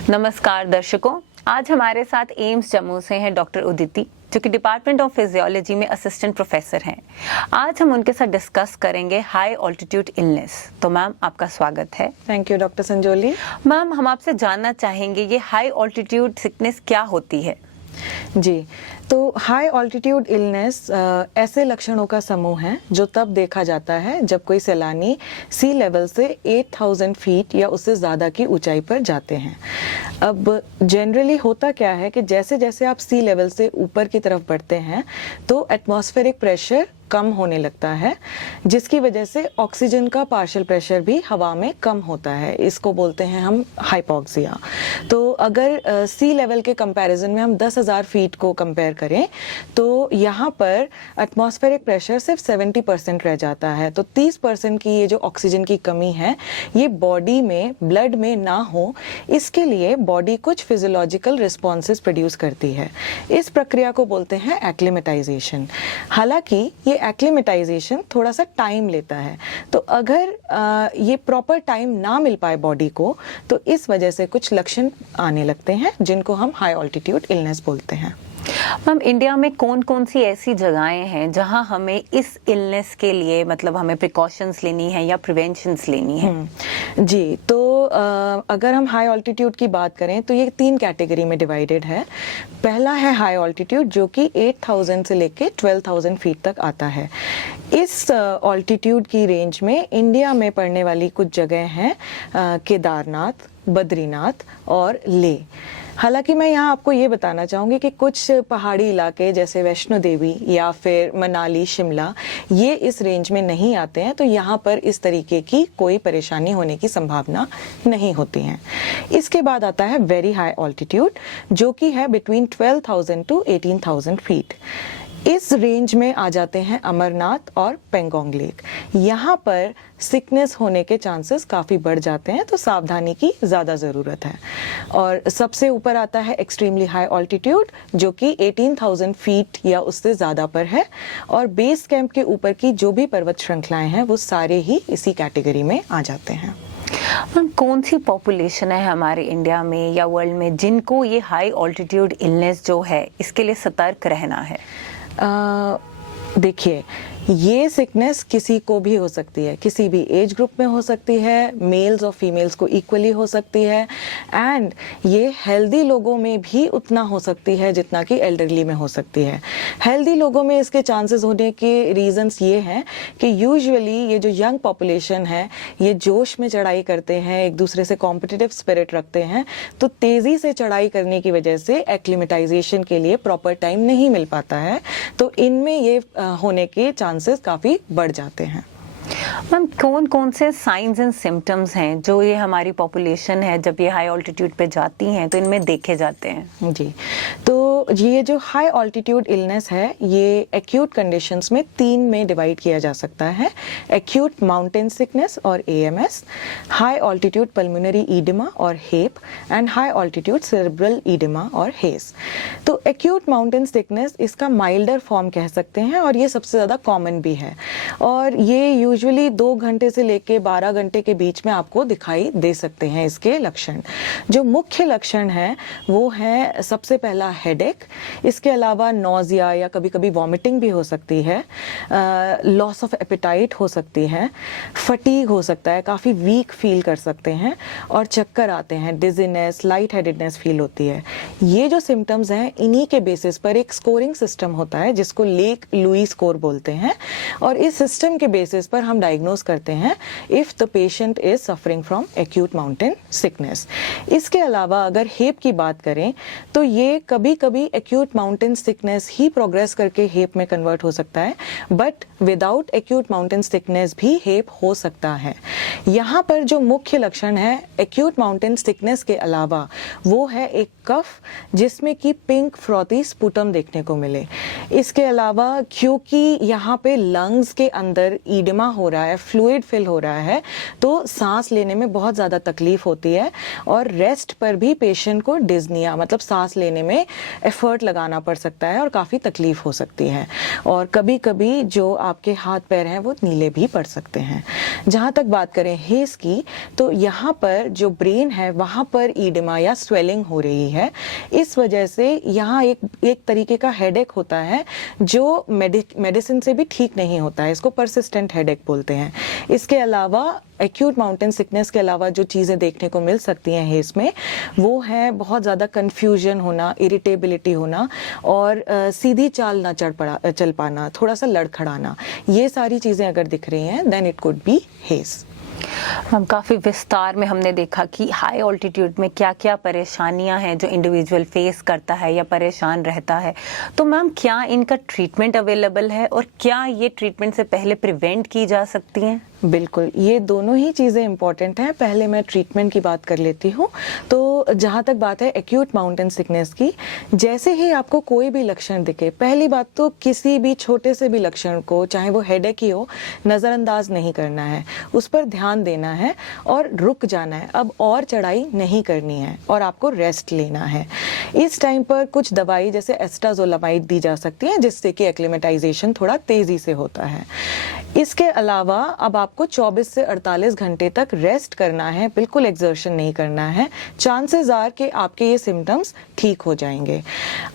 नमस्कार दर्शकों, आज हमारे साथ एम्स जम्मू से हैं डॉक्टर उदिति, जो कि डिपार्टमेंट ऑफ फिजियोलॉजी में असिस्टेंट प्रोफेसर हैं। आज हम उनके साथ डिस्कस करेंगे हाई ऑल्टीट्यूड इलनेस। तो मैम, आपका स्वागत है। Thank you doctor Sanjoli. Ma'am, हम आपसे जानना चाहेंगे ये हाई ऑल्टीट्यूड सिकनेस क्या होती है? जी, तो हाई ऑल्टीट्यूड इलनेस ऐसे लक्षणों का समूह है जो तब देखा जाता है जब कोई सैलानी सी लेवल से 8000 फीट या उससे ज़्यादा की ऊंचाई पर जाते हैं। अब जनरली होता क्या है कि जैसे जैसे आप सी लेवल से ऊपर की तरफ बढ़ते हैं तो एटमॉस्फेरिक प्रेशर कम होने लगता है, जिसकी वजह से ऑक्सीजन का पार्शियल प्रेशर भी हवा में कम होता है। इसको बोलते हैं हम हाइपोक्सिया। तो अगर सी लेवल के कंपैरिजन में हम 10,000 फीट को कंपेयर करें तो यहाँ पर एटमॉस्फेरिक प्रेशर सिर्फ 70% रह जाता है। तो 30% की ये जो ऑक्सीजन की कमी है ये बॉडी में, ब्लड में ना हो, इसके लिए बॉडी कुछ फिजियोलॉजिकल रिस्पॉन्सेस प्रोड्यूस करती है। इस प्रक्रिया को बोलते हैं एक्लिमेटाइजेशन। हालांकि ये एक्लिमेटाइजेशन थोड़ा सा टाइम लेता है, तो अगर ये प्रॉपर टाइम ना मिल पाए बॉडी को तो इस वजह से कुछ लक्षण आने लगते हैं जिनको हम हाई ऑल्टीट्यूड इलनेस बोलते हैं। मैम, इंडिया में कौन कौन सी ऐसी जगहें हैं जहां हमें इस इलनेस के लिए मतलब हमें प्रिकॉशंस लेनी है या प्रिवेंशंस लेनी है? जी, तो अगर हम हाई ऑल्टीट्यूड की बात करें तो ये 3 कैटेगरी में डिवाइडेड है। पहला है हाई ऑल्टीट्यूड जो कि 8000 से लेके 12000 फीट तक आता है। इस ऑल्टीट्यूड की रेंज में इंडिया में पड़ने वाली कुछ जगह हैं केदारनाथ, बद्रीनाथ और लेह। हालांकि मैं यहाँ आपको ये बताना चाहूँगी कि कुछ पहाड़ी इलाके जैसे वैष्णो देवी या फिर मनाली, शिमला, ये इस रेंज में नहीं आते हैं, तो यहाँ पर इस तरीके की कोई परेशानी होने की संभावना नहीं होती है। इसके बाद आता है वेरी हाई ऑल्टीट्यूड जो कि है बिटवीन 12,000 टू 18,000 फीट। इस रेंज में आ जाते हैं अमरनाथ और पेंगोंग लेक। यहाँ पर सिकनेस होने के चांसेस काफ़ी बढ़ जाते हैं, तो सावधानी की ज़्यादा ज़रूरत है। और सबसे ऊपर आता है एक्सट्रीमली हाई ऑल्टीट्यूड जो कि 18,000 फीट या उससे ज़्यादा पर है, और बेस कैंप के ऊपर की जो भी पर्वत श्रृंखलाएं हैं वो सारे ही इसी कैटेगरी में आ जाते हैं। मैम, कौन सी पॉपुलेशन है हमारे इंडिया में या वर्ल्ड में जिनको ये हाई ऑल्टीट्यूड इलनेस जो है इसके लिए सतर्क रहना है? देखिए, ये सिकनेस किसी को भी हो सकती है, किसी भी एज ग्रुप में हो सकती है, मेल्स और फीमेल्स को इक्वली हो सकती है, एंड ये हेल्दी लोगों में भी उतना हो सकती है जितना कि एल्डरली में हो सकती है। हेल्दी लोगों में इसके चांसेस होने के रीजंस ये हैं कि यूजुअली ये जो यंग पॉपुलेशन है ये जोश में चढ़ाई करते हैं, एक दूसरे से कॉम्पिटिटिव स्पिरिट रखते हैं, तो तेज़ी से चढ़ाई करने की वजह से एक्लिमेटाइजेशन के लिए प्रॉपर टाइम नहीं मिल पाता है, तो इनमें ये होने के चांसेस काफी बढ़ जाते हैं। मैम, कौन कौन से साइंस एंड सिम्टम्स हैं जो ये हमारी पॉपुलेशन है जब ये हाई ऑल्टीट्यूड पे जाती हैं तो इनमें देखे जाते हैं? जी, तो ये जो हाई ऑल्टीट्यूड इलनेस है ये एक्यूट कंडीशंस में 3 में डिवाइड किया जा सकता है। एक्यूट माउंटेन सिकनेस और AMS, हाई ऑल्टीट्यूड पल्मोनरी ईडिमा और हेप, एंड हाई ऑल्टीट्यूड सेरेब्रल ईडिमा और हेस। तो एक्यूट माउंटेन सिकनेस इसका माइल्डर फॉर्म कह सकते हैं और ये सबसे ज़्यादा कॉमन भी है, और ये यूजुअली 2 घंटे से लेके 12 घंटे के बीच में आपको दिखाई दे सकते हैं इसके लक्षण। जो मुख्य लक्षण हैं वो है सबसे पहला हेडेक, इसके अलावा नोजिया या कभी कभी वॉमिटिंग भी हो सकती है, लॉस ऑफ एपेटाइट हो सकती है, फटीग हो सकता है, काफ़ी वीक फील कर सकते हैं, और चक्कर आते हैं, डिजीनेस, लाइट हेडेडनेस फील होती है। ये जो सिम्टम्स हैं इन्हीं के बेसिस पर एक स्कोरिंग सिस्टम होता है जिसको लेक लुई स्कोर बोलते हैं, और इस सिस्टम के बेसिस पर हम डायग्नोज करते हैं if the patient is suffering from acute mountain sickness. इसके अलावा अगर हेप की बात करें तो ये कभी कभी एक्यूट माउंटेन सिकनेस ही प्रोग्रेस करके हेप में कन्वर्ट हो सकता है, but without acute mountain sickness भी हेप हो सकता है। यहाँ पर जो मुख्य लक्षण है एक्यूट माउंटेन सिकनेस के अलावा वो है एक कफ जिसमें कि पिंक फ्रॉथी स्पुटम देखने को मिले। इसके अलावा क्योंकि यहाँ पे लंग्स के अंदर ईडिमा हो रहा है, फ्लूइड फिल हो रहा है, तो सांस लेने में बहुत ज़्यादा तकलीफ होती है और रेस्ट पर भी पेशेंट को डिज़निया मतलब सांस लेने में एफर्ट लगाना पड़ सकता है और काफ़ी तकलीफ हो सकती है। और कभी कभी जो आपके हाथ पैर हैं वो नीले भी पड़ सकते हैं। जहाँ तक बात करें हेज़ की, तो यहाँ पर जो ब्रेन है वहाँ पर ईडिमा या स्वेलिंग हो रही है। इस वजह से यहाँ एक तरीके का हेडेक होता है जो मेडिसिन से भी ठीक नहीं होता है। इसको परसिस्टेंट हेडेक बोलते हैं। इसके अलावा एक्यूट माउंटेन सिकनेस के अलावा जो चीज़ें देखने को मिल सकती हैं हेज़ में, वो है बहुत ज़्यादा कन्फ्यूजन होना, इरिटेबिलिटी होना और सीधी चाल ना चल पाना, थोड़ा सा लड़खड़ाना। ये सारी चीज़ें अगर दिख रही हैं then it could be haze. Ma'am काफ़ी विस्तार में हमने देखा कि हाई ऑल्टीट्यूड में क्या क्या परेशानियां हैं जो इंडिविजुअल फेस करता है या परेशान रहता है। तो मैम क्या इनका ट्रीटमेंट अवेलेबल है और क्या ये ट्रीटमेंट से पहले प्रिवेंट की जा सकती हैं? बिल्कुल, ये दोनों ही चीज़ें इंपॉर्टेंट हैं। पहले मैं ट्रीटमेंट की बात कर लेती हूँ। तो जहाँ तक बात है एक्यूट माउंटेन सिकनेस की, जैसे ही आपको कोई भी लक्षण दिखे, पहली बात तो किसी भी छोटे से भी लक्षण को, चाहे वो हेडेक ही हो, नज़रअंदाज नहीं करना है, उस पर ध्यान देना है और रुक जाना है। अब और चढ़ाई नहीं करनी है और आपको रेस्ट लेना है। इस टाइम पर कुछ दवाई जैसे एस्ट्राजोलामाइड दी जा सकती है जिससे कि एक्लेमेटाइजेशन थोड़ा तेज़ी से होता है। इसके अलावा अब आपको 24 से 48 घंटे तक रेस्ट करना है, बिल्कुल एक्सर्शन नहीं करना है। चांसेस आर कि आपके ये सिम्टम्स ठीक हो जाएंगे।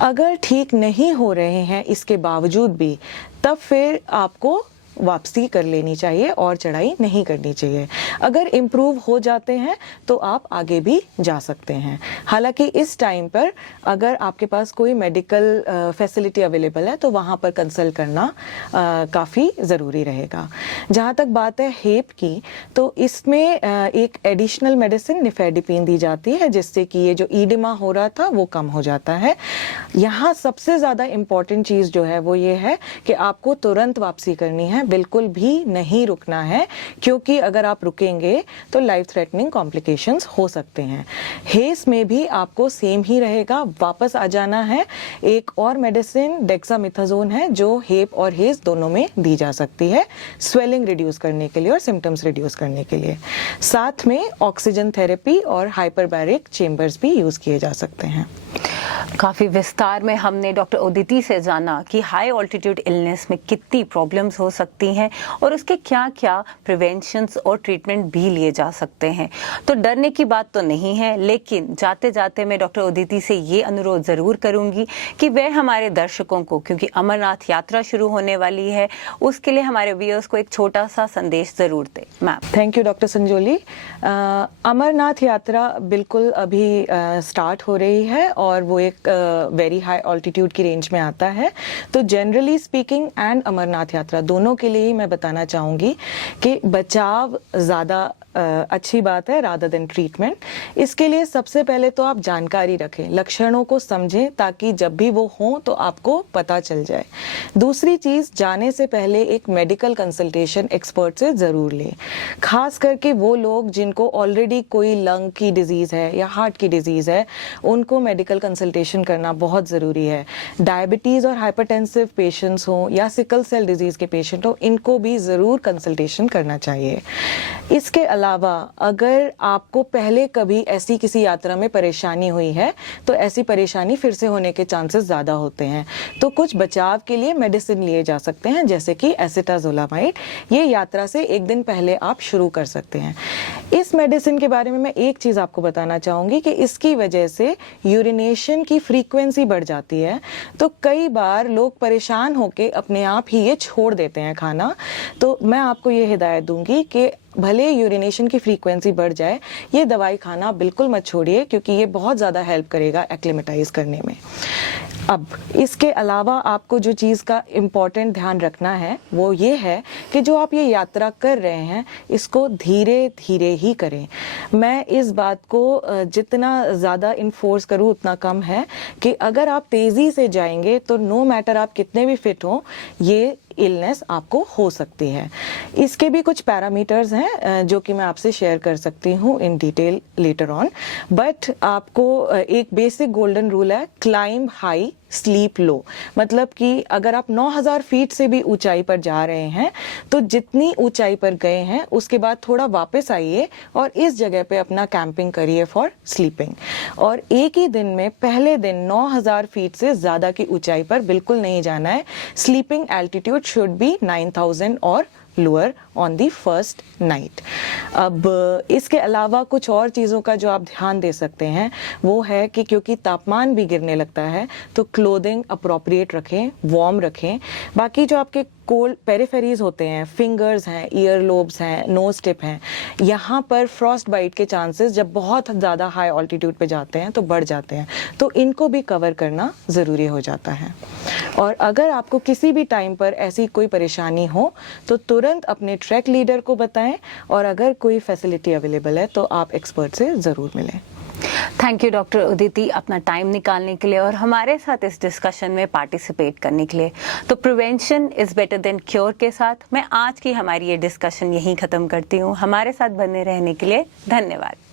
अगर ठीक नहीं हो रहे हैं इसके बावजूद भी, तब फिर आपको वापसी कर लेनी चाहिए और चढ़ाई नहीं करनी चाहिए। अगर इम्प्रूव हो जाते हैं तो आप आगे भी जा सकते हैं। हालांकि इस टाइम पर अगर आपके पास कोई मेडिकल फैसिलिटी अवेलेबल है तो वहाँ पर कंसल्ट करना काफ़ी ज़रूरी रहेगा। जहाँ तक बात है हेप की, तो इसमें एक एडिशनल मेडिसिन निफेडिपिन दी जाती है जिससे कि ये जो ईडिमा हो रहा था वो कम हो जाता है। यहाँ सबसे ज़्यादा इम्पॉर्टेंट चीज़ जो है वो ये है कि आपको तुरंत वापसी करनी है, बिल्कुल भी नहीं रुकना है, क्योंकि अगर आप रुकेंगे तो लाइफ थ्रेटनिंग कॉम्प्लिकेशंस हो सकते हैं। हेज़ में भी आपको सेम ही रहेगा, वापस आ जाना है। एक और मेडिसिन डेक्सामेथासोन है जो हेप और हेज़ दोनों में दी जा सकती है, स्वेलिंग रिड्यूस करने के लिए और सिम्टम्स रिड्यूस करने के लिए। साथ में ऑक्सीजन थेरेपी और हाइपरबैरिक चेम्बर्स भी यूज किए जा सकते हैं। काफ़ी विस्तार में हमने डॉक्टर उदिति से जाना कि हाई ऑल्टीट्यूड इलनेस में कितनी प्रॉब्लम्स हो सकती हैं और उसके क्या क्या प्रिवेंशंस और ट्रीटमेंट भी लिए जा सकते हैं। तो डरने की बात तो नहीं है, लेकिन जाते जाते मैं डॉक्टर उदिति से ये अनुरोध ज़रूर करूँगी कि वह हमारे दर्शकों को, क्योंकि अमरनाथ यात्रा शुरू होने वाली है, उसके लिए हमारे व्यूअर्स को एक छोटा सा संदेश ज़रूर दें। Ma'am thank you doctor Sanjoli. Amarnath Yatra बिल्कुल अभी स्टार्ट हो रही है और वो एक वेरी हाई ऑल्टीट्यूड की रेंज में आता है। तो जनरली स्पीकिंग एंड अमरनाथ यात्रा दोनों के लिए ही मैं बताना चाहूँगी कि बचाव ज़्यादा अच्छी बात है रादर देन ट्रीटमेंट। इसके लिए सबसे पहले तो आप जानकारी रखें, लक्षणों को समझें ताकि जब भी वो हों तो आपको पता चल जाए। दूसरी चीज़, जाने से पहले एक मेडिकल कंसल्टेशन एक्सपर्ट से ज़रूर लें, खास करके वो लोग जिनको ऑलरेडी कोई लंग की डिजीज़ है या हार्ट की डिजीज़ है, उनको मेडिकल कंसल्टेशन करना बहुत ज़रूरी है। डायबिटीज़ और हाइपरटेंसिव पेशेंट्स हों या सिकल सेल डिजीज़ के पेशेंट हों, इनको भी ज़रूर कंसल्टेशन करना चाहिए। इसके अलावा अगर आपको पहले कभी ऐसी किसी यात्रा में परेशानी हुई है तो ऐसी परेशानी फिर से होने के चांसेस ज़्यादा होते हैं। तो कुछ बचाव के लिए मेडिसिन लिए जा सकते हैं जैसे कि एसिटाजोलामाइड। ये यात्रा से एक दिन पहले आप शुरू कर सकते हैं। इस मेडिसिन के बारे में मैं एक चीज़ आपको बताना चाहूँगी कि इसकी वजह से यूरिनेशन की फ्रीक्वेंसी बढ़ जाती है। तो कई बार लोग परेशान होकर अपने आप ही ये छोड़ देते हैं खाना। तो मैं आपको ये हिदायत दूंगी कि भले यूरिनेशन की फ्रीक्वेंसी बढ़ जाए, ये दवाई खाना बिल्कुल मत छोड़िए, क्योंकि ये बहुत ज़्यादा हेल्प करेगा एक्लेमेटाइज करने में। अब इसके अलावा आपको जो चीज़ का इम्पॉर्टेंट ध्यान रखना है वो ये है कि जो आप ये यात्रा कर रहे हैं इसको धीरे धीरे ही करें। मैं इस बात को जितना ज़्यादा इन्फोर्स करूँ उतना कम है कि अगर आप तेज़ी से जाएंगे तो नो मैटर आप कितने भी फिट हों, ये इलनेस आपको हो सकती है। इसके भी कुछ पैरामीटर्स हैं जो कि मैं आपसे शेयर कर सकती हूँ in detail later on. But आपको एक बेसिक गोल्डन रूल है, क्लाइंब हाई स्लीप लो। मतलब कि अगर आप 9000 फीट से भी ऊंचाई पर जा रहे हैं तो जितनी ऊंचाई पर गए हैं उसके बाद थोड़ा वापस आइए और इस जगह पे अपना कैंपिंग करिए फॉर स्लीपिंग। और एक ही दिन में पहले दिन 9000 फीट से ज़्यादा की ऊंचाई पर बिल्कुल नहीं जाना है। स्लीपिंग एल्टीट्यूड शुड बी 9000 और lower on the first night. अब इसके अलावा कुछ और चीज़ों का जो आप ध्यान दे सकते हैं वो है कि क्योंकि तापमान भी गिरने लगता है तो क्लोथिंग अप्रोप्रिएट रखें, वार्म रखें। बाकी जो आपके कोल्ड पेरिफेरीज होते हैं, फिंगर्स हैं, ईयर लोब्स हैं, नोज टिप हैं, यहाँ पर फ्रॉस्ट बाइट के चांसेस जब बहुत ज़्यादा हाई ऑल्टीट्यूड पे जाते हैं तो बढ़ जाते हैं, तो इनको भी कवर करना ज़रूरी हो जाता है। और अगर आपको किसी भी टाइम पर ऐसी कोई परेशानी हो तो तुरंत अपने ट्रैक लीडर को बताएं और अगर कोई फैसिलिटी अवेलेबल है तो आप एक्सपर्ट से ज़रूर मिलें। थैंक यू डॉक्टर उदिति अपना टाइम निकालने के लिए और हमारे साथ इस डिस्कशन में पार्टिसिपेट करने के लिए। तो prevention is better than cure के साथ मैं आज की हमारी ये डिस्कशन यहीं ख़त्म करती हूँ। हमारे साथ बने रहने के लिए धन्यवाद।